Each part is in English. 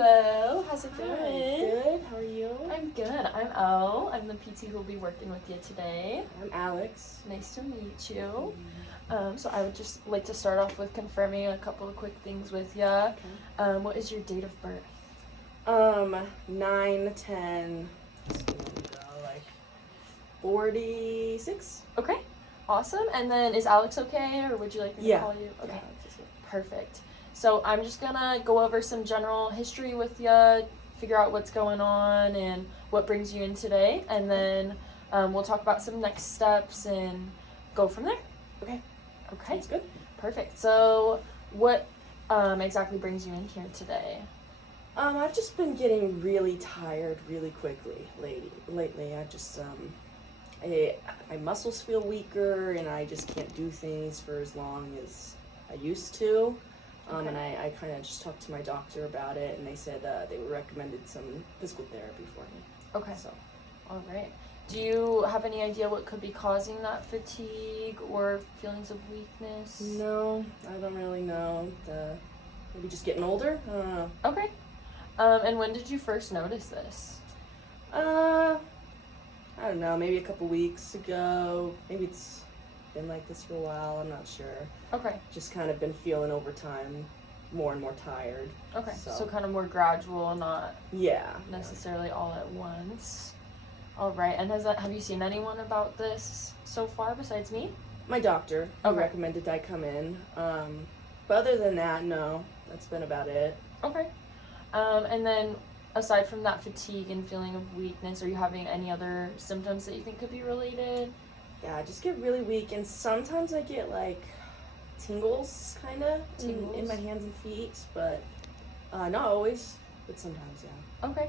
Hello, how's it going? Good, how are you? I'm good. I'm Elle. I'm the PT who will be working with you today. I'm Alex. Nice to meet you. So I would just like to start off with confirming a couple of quick things with you. Okay. What is your date of birth? 9, 10, like 46? Okay, awesome. And then is Alex okay, or would you like me to call you? Okay, perfect. So I'm just gonna go over some general history with you, figure out what's going on and what brings you in today, and then we'll talk about some next steps and go from there. Okay. Okay. That's good. Perfect. So what exactly brings you in here today? I've just been getting really tired really quickly lately. I just, my muscles feel weaker and I just can't do things for as long as I used to. Okay. And I kind of just talked to my doctor about it, and they said they recommended some physical therapy for me. Okay. So, all right. Do you have any idea what could be causing that fatigue or feelings of weakness? no, I don't really know. Maybe just getting older? I don't know. Okay. And when did you first notice this? I don't know, maybe a couple weeks ago. Maybe it's been like this for a while, I'm not sure. Okay. Just kind of been feeling over time more and more tired. Okay. So, So kind of more gradual, not yeah. necessarily all at once. All right. And have you seen anyone about this so far besides me? My doctor who Okay. recommended I come in. But other than that, no. That's been about it. Okay. And then aside from that fatigue and feeling of weakness, are you having any other symptoms that you think could be related? Yeah, I just get really weak, and sometimes I get like tingles, kind of, in my hands and feet, but not always, but sometimes, yeah. Okay.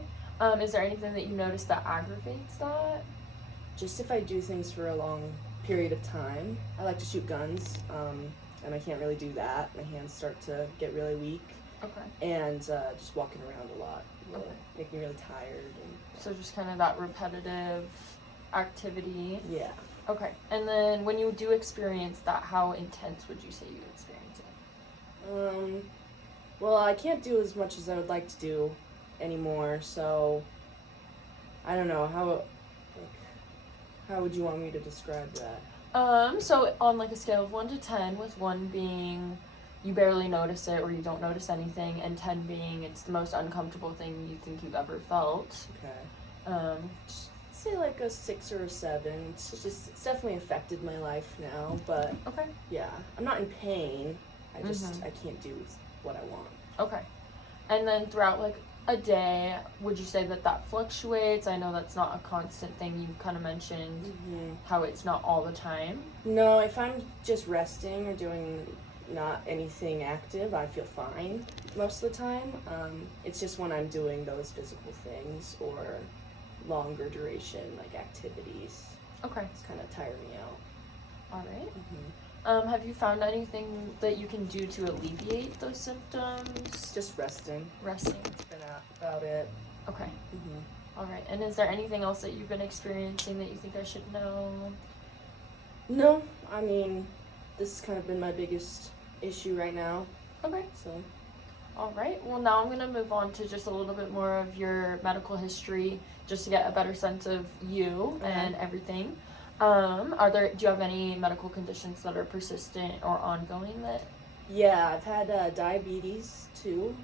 Is there anything that you notice that aggravates that? Just if I do things for a long period of time. I like to shoot guns, and I can't really do that. My hands start to get really weak, Okay. and just walking around a lot will Okay. make me really tired. And, So just kind of that repetitive activity. yeah. Okay. And then when you do experience that, how intense would you say you experience it? Well, I can't do as much as I would like to do anymore, so I don't know how would you want me to describe that? So on like a scale of 1 to 10, with 1 being you barely notice it or you don't notice anything, and 10 being it's the most uncomfortable thing you think you've ever felt. Okay. Just Say like a 6 or a 7. It's definitely affected my life now, but okay. yeah, I'm not in pain. I Mhm. I can't do what I want. Okay. And then throughout like a day, would you say that fluctuates? I know that's not a constant thing. You kind of mentioned how it's not all the time. No, if I'm just resting or doing not anything active, I feel fine most of the time. It's just when I'm doing those physical things or longer duration like activities, Okay. it's kind of tire me out. All right. Have you found anything that you can do to alleviate those symptoms? Just resting. Resting. That's been about it. Okay. All right. And is there anything else that you've been experiencing that you think I should know? No, I mean, this has kind of been my biggest issue right now. Okay. So, All right. Well, now I'm going to move on to just a little bit more of your medical history just to get a better sense of you and everything. Do you have any medical conditions that are persistent or ongoing that? yeah, I've had diabetes too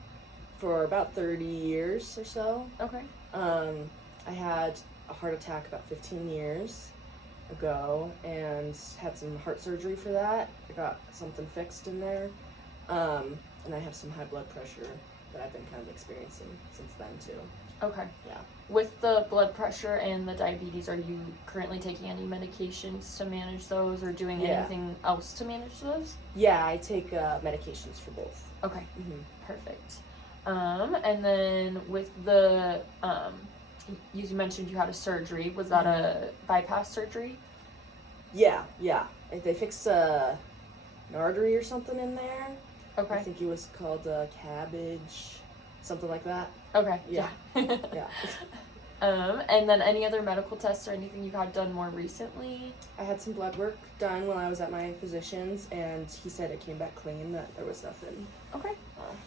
for about 30 years or so. Okay. I had a heart attack about 15 years ago and had some heart surgery for that. I got something fixed in there. And I have some high blood pressure that I've been kind of experiencing since then too. Okay. Yeah. With the blood pressure and the diabetes, are you currently taking any medications to manage those or doing Yeah. anything else to manage those? Yeah, I take medications for both. Okay. Mm-hmm. Perfect. And then with the, you mentioned you had a surgery. Was that a bypass surgery? Yeah. They fixed an artery or something in there. Okay. I think it was called cabbage, something like that. Okay. Yeah. Yeah. And then any other medical tests or anything you've had done more recently? I had some blood work done when I was at my physician's, and he said it came back clean, that there was nothing Okay.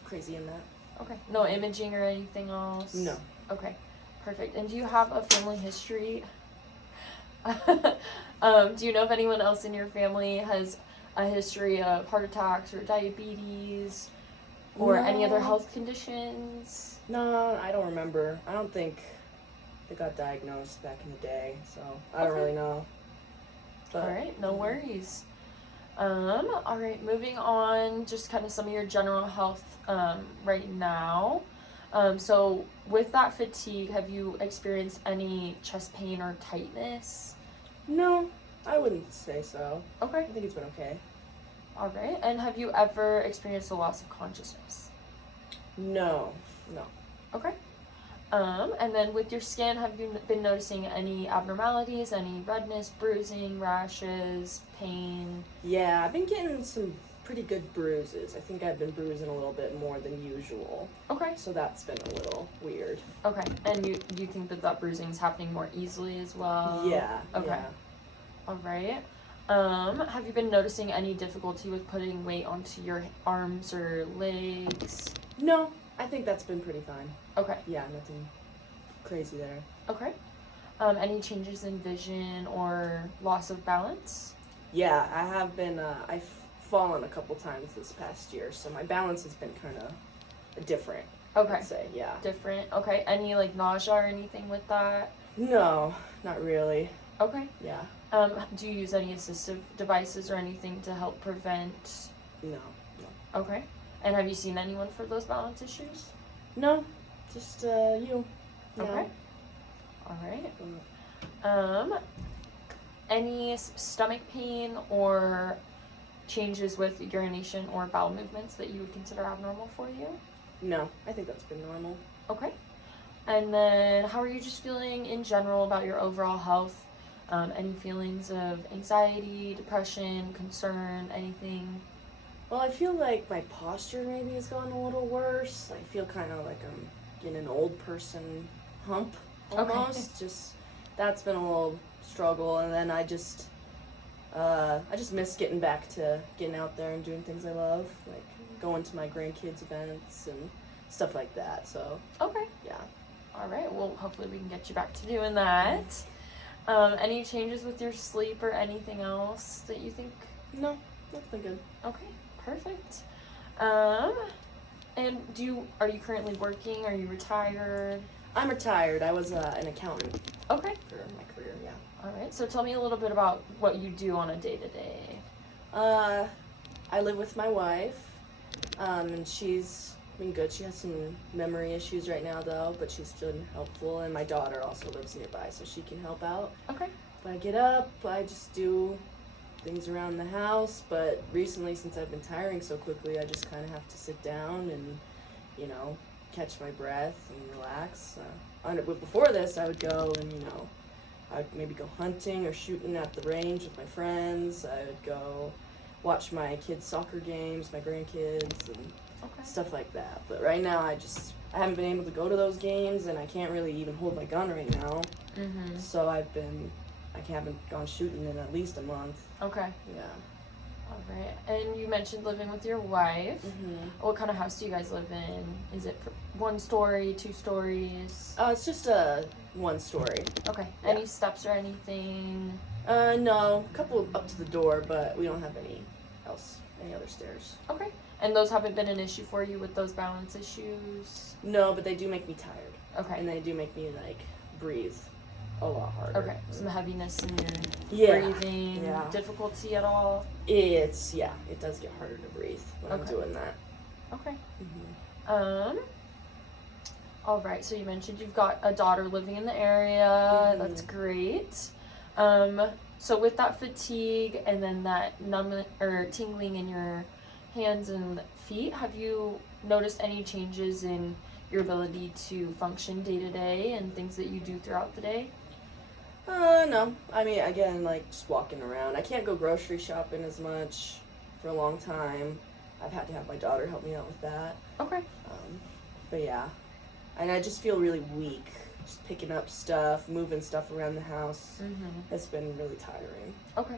crazy in that. Okay. No imaging or anything else? No. Okay. Perfect. And do you have a family history? Do you know if anyone else in your family has a history of heart attacks or diabetes or any other health conditions? No, I don't remember. I don't think they got diagnosed back in the day, so I don't really know. But, all right, no worries. All right, moving on, just kind of some of your general health right now. So with that fatigue, have you experienced any chest pain or tightness? No, I wouldn't say so. Okay. I think it's been okay. All right. And have you ever experienced a loss of consciousness? No. Okay. And then with your skin, have you been noticing any abnormalities, any redness, bruising, rashes, pain? Yeah, I've been getting some pretty good bruises. I think I've been bruising a little bit more than usual. Okay. So that's been a little weird. Okay. And you think that bruising is happening more easily as well? Yeah. Okay. Yeah. All right. Have you been noticing any difficulty with putting weight onto your arms or legs? No, I think that's been pretty fine. Okay. Yeah, nothing crazy there. Okay. Any changes in vision or loss of balance? Yeah, I have been, I've fallen a couple times this past year, so my balance has been kind of different. Okay. I'd say, yeah. Different. Okay. Any like nausea or anything with that? No, not really. Okay. Yeah. Do you use any assistive devices or anything to help prevent? No. Okay. And have you seen anyone for those balance issues? No, just you. Yeah. Okay. All right. Any stomach pain or changes with urination or bowel movements that you would consider abnormal for you? No, I think that's been normal. Okay. And then how are you just feeling in general about your overall health? Any feelings of anxiety, depression, concern, anything? Well, I feel like my posture maybe has gotten a little worse. I feel kind of like I'm getting an old person hump almost. Okay. Just that's been a little struggle, and then I just miss getting back to getting out there and doing things I love, like going to my grandkids' events and stuff like that. So Okay. yeah. All right. Well, hopefully we can get you back to doing that. Any changes with your sleep or anything else that you think? No, that's been good. Okay. Perfect. And are you currently working? Are you retired? I'm retired. I was an accountant Okay. for my career. Yeah. All right. So tell me a little bit about what you do on a day-to-day. I live with my wife, and she's been good. She has some memory issues right now, though, but she's been helpful. And my daughter also lives nearby, so she can help out. Okay. If I get up, I just do things around the house. But recently, since I've been tiring so quickly, I just kind of have to sit down and, catch my breath and relax. But before this, I would go and, I'd maybe go hunting or shooting at the range with my friends. I would go watch my kids' soccer games, my grandkids, and stuff like that. But right now, I haven't been able to go to those games, and I can't really even hold my gun right now. Mm-hmm. So I haven't gone shooting in at least a month. Okay. Yeah. All right. And you mentioned living with your wife. Mm-hmm. What kind of house do you guys live in? Is it 1 story, 2 stories? It's just a 1 story. Okay. Yeah. Any steps or anything? No, a couple up to the door, but we don't have any other stairs. Okay. And those haven't been an issue for you with those balance issues? No, but they do make me tired. Okay. And they do make me, breathe a lot harder. Okay. Some heaviness in your breathing, Yeah. difficulty at all? It does get harder to breathe when I'm Okay. doing that. Okay. Mm-hmm. All right. So you mentioned you've got a daughter living in the area. Mm-hmm. That's great. So with that fatigue and then that numbing or tingling in your hands and feet, have you noticed any changes in your ability to function day to day and things that you do throughout the day? No. I mean, again, just walking around. I can't go grocery shopping as much for a long time. I've had to have my daughter help me out with that. Okay. But yeah. And I just feel really weak. Just picking up stuff, moving stuff around the house. Mm-hmm. It's been really tiring. Okay.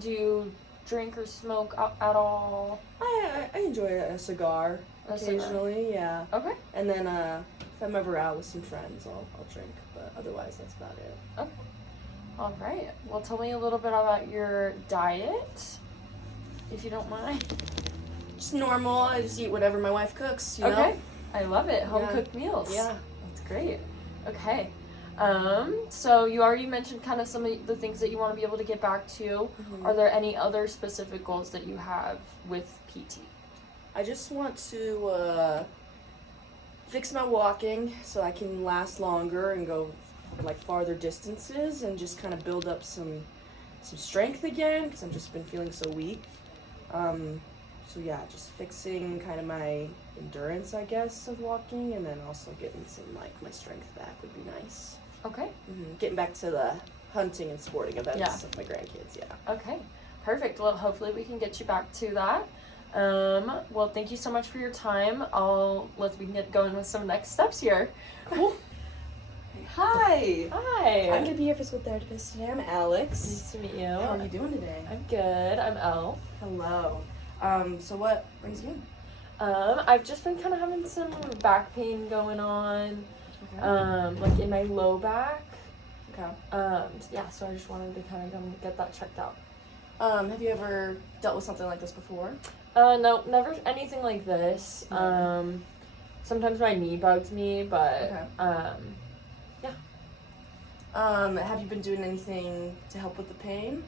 Do you drink or smoke at all? I enjoy a cigar A cigar. occasionally, yeah. Okay. And then if I'm ever out with some friends, I'll drink, but otherwise that's about it. Okay. All right. Well, tell me a little bit about your diet, if you don't mind. Just normal. I just eat whatever my wife cooks, you know? Okay. I love it. Home cooked meals. Yeah. That's great. Okay. So you already mentioned kind of some of the things that you want to be able to get back to. Mm-hmm. Are there any other specific goals that you have with PT? I just want to fix my walking so I can last longer and go like farther distances and just kind of build up some strength again because I've just been feeling so weak. So yeah, just fixing kind of my endurance, I guess, of walking, and then also getting some like my strength back would be nice. Okay. Getting back to the hunting and sporting events Yeah. with my grandkids. Yeah. Okay. Perfect. Well, hopefully we can get you back to that. Well, thank you so much for your time. We can get going with some next steps here. Cool. Hi. Hi. I'm gonna be your physical therapist today. I'm Alex. Nice to meet you. How are you doing today? I'm good. I'm Elle. Hello. So what brings you in? I've just been kind of having some back pain going on, like in my low back. Okay. Yeah, so I just wanted to kind of come get that checked out. Have you ever dealt with something like this before? No, never anything like this. Mm-hmm. Sometimes my knee bugs me, but, yeah. Have you been doing anything to help with the pain?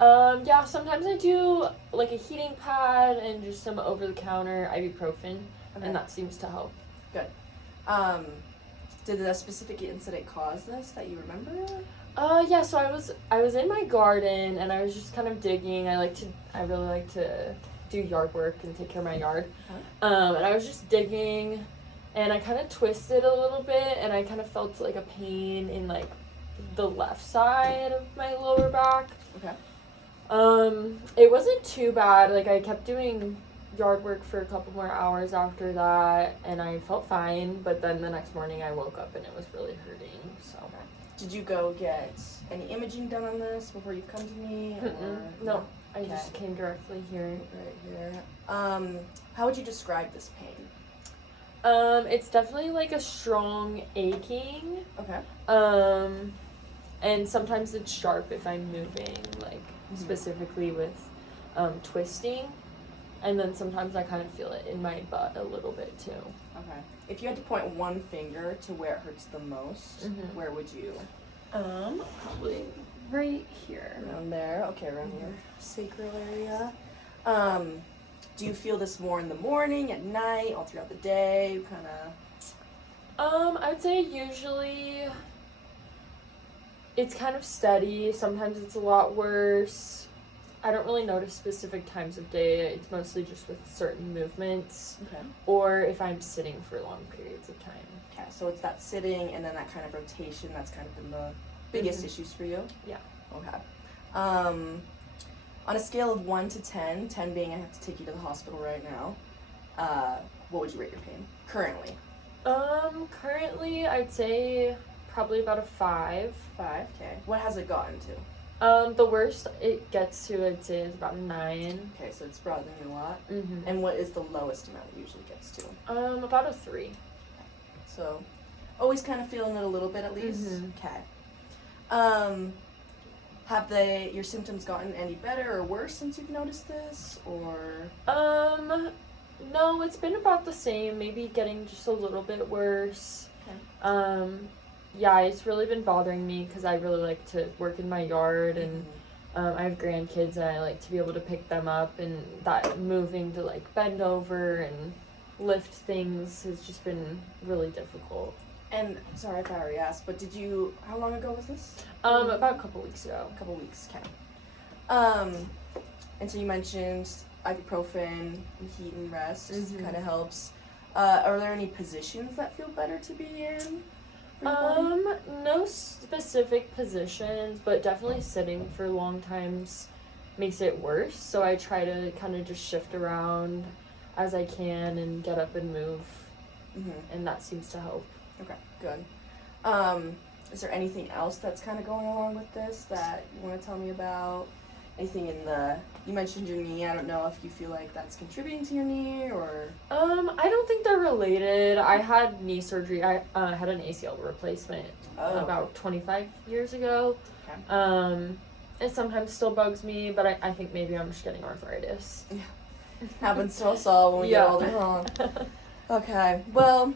Yeah, sometimes I do like a heating pad and just some over-the-counter ibuprofen, and that seems to help. Good. Did a specific incident cause this that you remember? Yeah, so I was in my garden and I was just kind of digging. I really like to do yard work and take care of my yard. And I was just digging and I kind of twisted a little bit and I kind of felt like a pain in like the left side of my lower back. Okay. It wasn't too bad. Like I kept doing yard work for a couple more hours after that and I felt fine, but then the next morning I woke up and it was really hurting. So did you go get any imaging done on this before you come to me? No, I just came directly here. Right here. How would you describe this pain? It's definitely like a strong aching. Okay. And sometimes it's sharp if I'm moving, like specifically with twisting. And then sometimes I kind of feel it in my butt a little bit too. Okay. If you had to point one finger to where it hurts the most, where would you? Probably right here. Around there. Okay, around your sacral area. Do you feel this more in the morning, at night, all throughout the day? Kind of. I would say usually it's kind of steady. Sometimes it's a lot worse. I don't really notice specific times of day. It's mostly just with certain movements. Okay. Or if I'm sitting for long periods of time. Okay, so it's that sitting and then that kind of rotation that's kind of been the biggest issues for you? Yeah. Okay. On a scale of 1 to 10, 10 being I have to take you to the hospital right now, what would you rate your pain currently? Currently I'd say probably about a 5. 5, okay. What has it gotten to? The worst it gets to, I'd say, is about a 9. Okay, so it's broadening a lot. And what is the lowest amount it usually gets to? About a 3. Okay. So, always kind of feeling it a little bit at least? Okay. Have your symptoms gotten any better or worse since you've noticed this, or? No, it's been about the same, maybe getting just a little bit worse. Okay. Yeah, it's really been bothering me because I really like to work in my yard and I have grandkids and I like to be able to pick them up, and that moving to like bend over and lift things has just been really difficult. And sorry if I already asked, but how long ago was this? About a couple weeks ago. A couple weeks, okay. And so you mentioned ibuprofen and heat and rest kind of helps. Are there any positions that feel better to be in? No specific positions, but definitely sitting for long times makes it worse. So I try to kind of just shift around as I can and get up and move, and that seems to help. Okay, good. Is there anything else that's kind of going along with this that you want to tell me about? anything in you mentioned your knee. I don't know if you feel like that's contributing to your knee or. I don't think they're related. I had knee surgery. I had an ACL replacement about 25 years ago. Okay. It sometimes still bugs me, but I think maybe I'm just getting arthritis. Yeah. Happens to us all when we get older, huh? Okay. Well,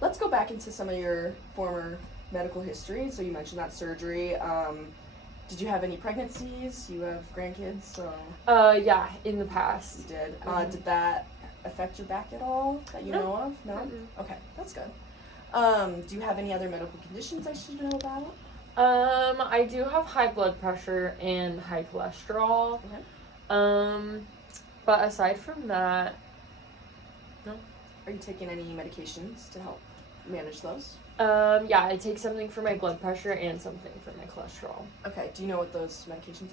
let's go back into some of your former medical history. So you mentioned that surgery. Did you have any pregnancies? You have grandkids, so. Yeah, in the past. You did. Mm-hmm. Did that affect your back at all that you know of? No? Mm-mm. Okay, that's good. Do you have any other medical conditions I should know about? I do have high blood pressure and high cholesterol. Okay. But aside from that, no. Are you taking any medications to help manage those? Yeah, I take something for my blood pressure and something for my cholesterol. Okay, do you know what those medications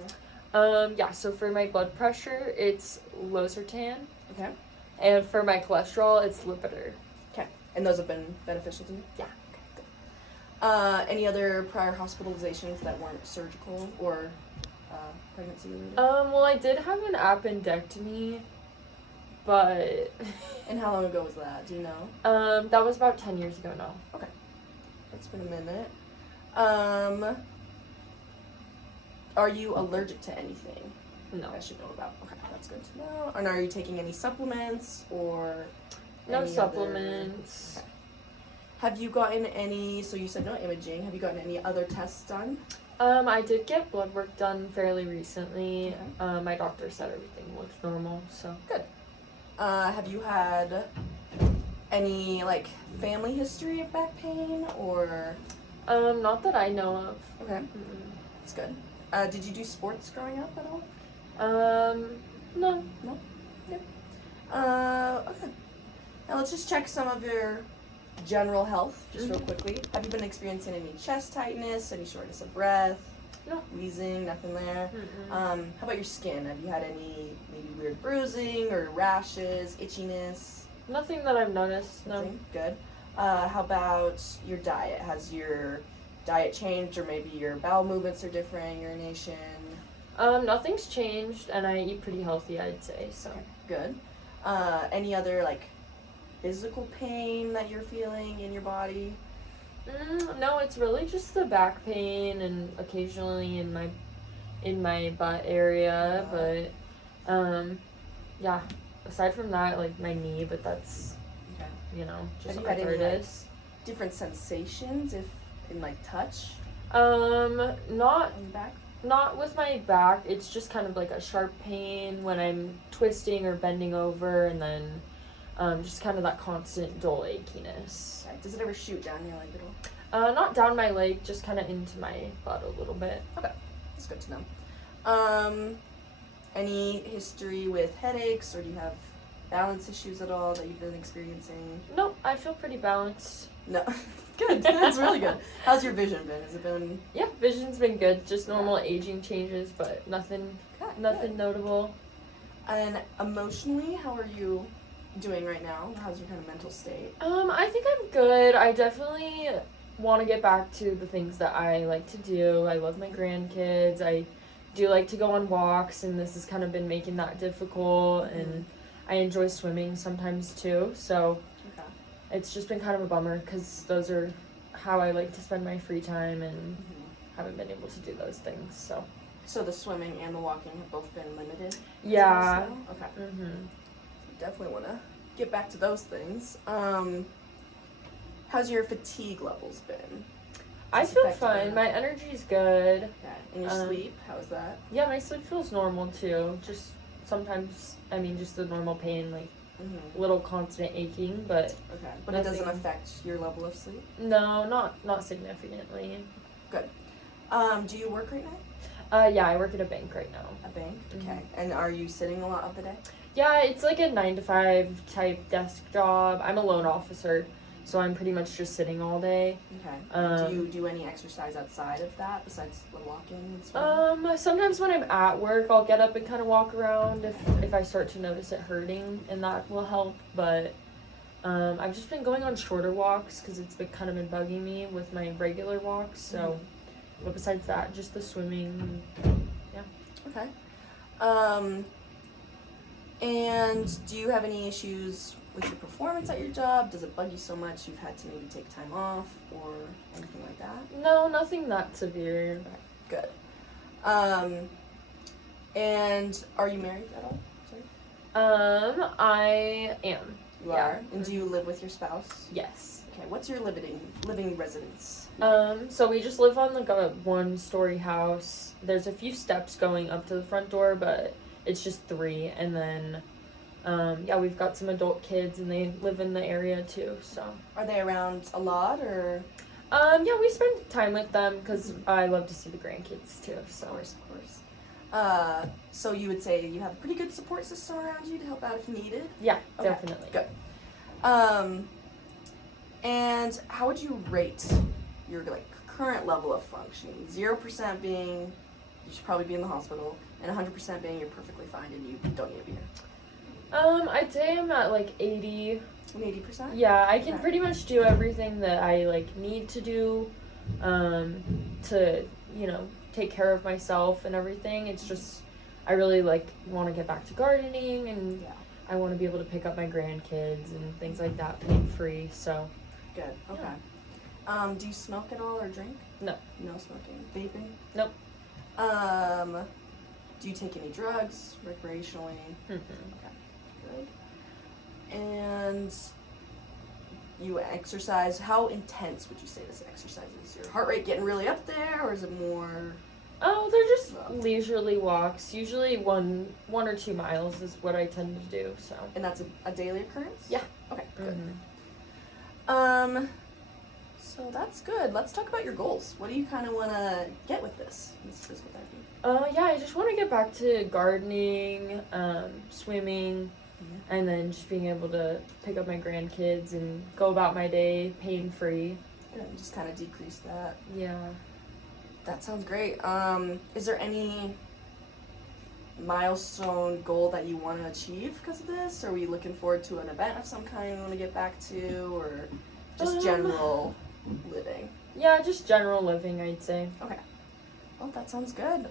are? Yeah, so for my blood pressure, it's Losartan. Okay. And for my cholesterol, it's Lipitor. Okay, and those have been beneficial to you? Yeah. Okay, good. Any other prior hospitalizations that weren't surgical or pregnancy related? Well, I did have an appendectomy, but... And how long ago was that? Do you know? That was about 10 years ago now. Okay. That's been a minute. Are you allergic to anything? No. I should know about. Okay, that's good to know. And are you taking any supplements or No supplements. Okay. Have you gotten any, so you said no imaging, have you gotten any other tests done? I did get blood work done fairly recently. Okay. My doctor said everything looked normal, so. Good. Have you had any, like, family history of back pain or? Not that I know of. Okay. Mm-mm. That's good. Did you do sports growing up at all? No. No? Yep. Okay. Now let's just check some of your general health, just real quickly. Have you been experiencing any chest tightness, any shortness of breath? No. Wheezing, nothing there? Mm-mm. How about your skin? Have you had any maybe weird bruising or rashes, itchiness? Nothing that I've noticed, no. Nothing? Good. How about your diet? Has your diet changed or maybe your bowel movements are different, urination? Nothing's changed, and I eat pretty healthy, I'd say, so. Okay, good. Any other, like, physical pain that you're feeling in your body? No, it's really just the back pain and occasionally in my butt area, but yeah, aside from that, like my knee, but that's Okay. Just Have you had any, arthritis. Different sensations if in like touch Not on the back? Not with my back. It's just kind of like a sharp pain when I'm twisting or bending over, and then just kind of that constant dull achiness. Okay. Does it ever shoot down your leg at all? Not down my leg, just kind of into my butt a little bit. Okay, that's good to know. Any history with headaches, or do you have balance issues at all that you've been experiencing? Nope, I feel pretty balanced. No. Good. That's really good. How's your vision been? Has it been? Yeah, vision's been good. Just normal aging changes, but nothing Good. notable. And emotionally, how are you doing right now? How's your kind of mental state? I think I'm good. I definitely want to get back to the things that I like to do. I love my grandkids. I do like to go on walks, and this has kind of been making that difficult. Mm-hmm. And I enjoy swimming sometimes too. So Okay. it's just been kind of a bummer because those are how I like to spend my free time, and haven't been able to do those things. So the swimming and the walking have both been limited? Yeah. as of now? Okay. Mhm. Definitely want to get back to those things. How's your fatigue levels been? I Has it feel affected fine. you? My energy's good. Okay. And your sleep, how is that? Yeah, my sleep feels normal too. Just sometimes, just the normal pain, like Mm-hmm. little constant aching, but Okay. But it doesn't Nothing. affect your level of sleep? no, not significantly. Good. Do you work right now? Yeah, I work at a bank right now. A bank? Mhm. Okay. And are you sitting a lot of the day? Yeah, it's like a 9 to 5 type desk job. I'm a loan officer, so I'm pretty much just sitting all day. Okay. Do you do any exercise outside of that besides the walking and swimming? Sometimes when I'm at work, I'll get up and kind of walk around if I start to notice it hurting, and that will help. But I've just been going on shorter walks because it's been kind of been bugging me with my regular walks. So, but besides that, just the swimming. Okay. And do you have any issues with your performance at your job? Does it bug you so much you've had to maybe take time off or anything like that? No, nothing that severe. Good. And are you married at all? Sorry. I am. You are? And do you live with your spouse? Yes. Okay, what's your living residence? So we just live on like a 1-story house. There's a few steps going up to the front door, but it's just 3. And then, yeah, we've got some adult kids and they live in the area too, so. Are they around a lot or? Yeah, we spend time with them because I love to see the grandkids too, so. Of course. So you would say you have a pretty good support system around you to help out if needed? Yeah, Okay, definitely. Good. And how would you rate your like current level of functioning? 0% being you should probably be in the hospital, and 100% being you're perfectly fine and you don't need to be here. I'd say I'm at like 80. 80%? Yeah, I can Okay. pretty much do everything that I like need to do, to, you know, take care of myself and everything. It's just, I really like want to get back to gardening and Yeah. I want to be able to pick up my grandkids and things like that pain free, so. Good. Okay. Do you smoke at all or drink? No. No smoking. Vaping? Nope. Do you take any drugs recreationally? Mhm. Good. And you exercise. How intense would you say this exercise is? Your heart rate getting really up there, or is it more? Oh, they're just leisurely walks. Usually one or 2 miles is what I tend to do, so. And that's a daily occurrence? Yeah. Okay, good. Mhm. So that's good. Let's talk about your goals. What do you kind of want to get with this physical therapy? Yeah, I just want to get back to gardening, swimming, and then just being able to pick up my grandkids and go about my day pain-free. And just kind of decrease that. Yeah. That sounds great. Is there any milestone goal that you want to achieve because of this? Or are we looking forward to an event of some kind you want to get back to, or just general living? Yeah, just general living, I'd say. Okay. Well, that sounds good.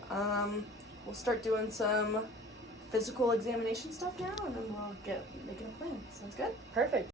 We'll start doing some physical examination stuff now, and then we'll get making a plan. Sounds good? Perfect.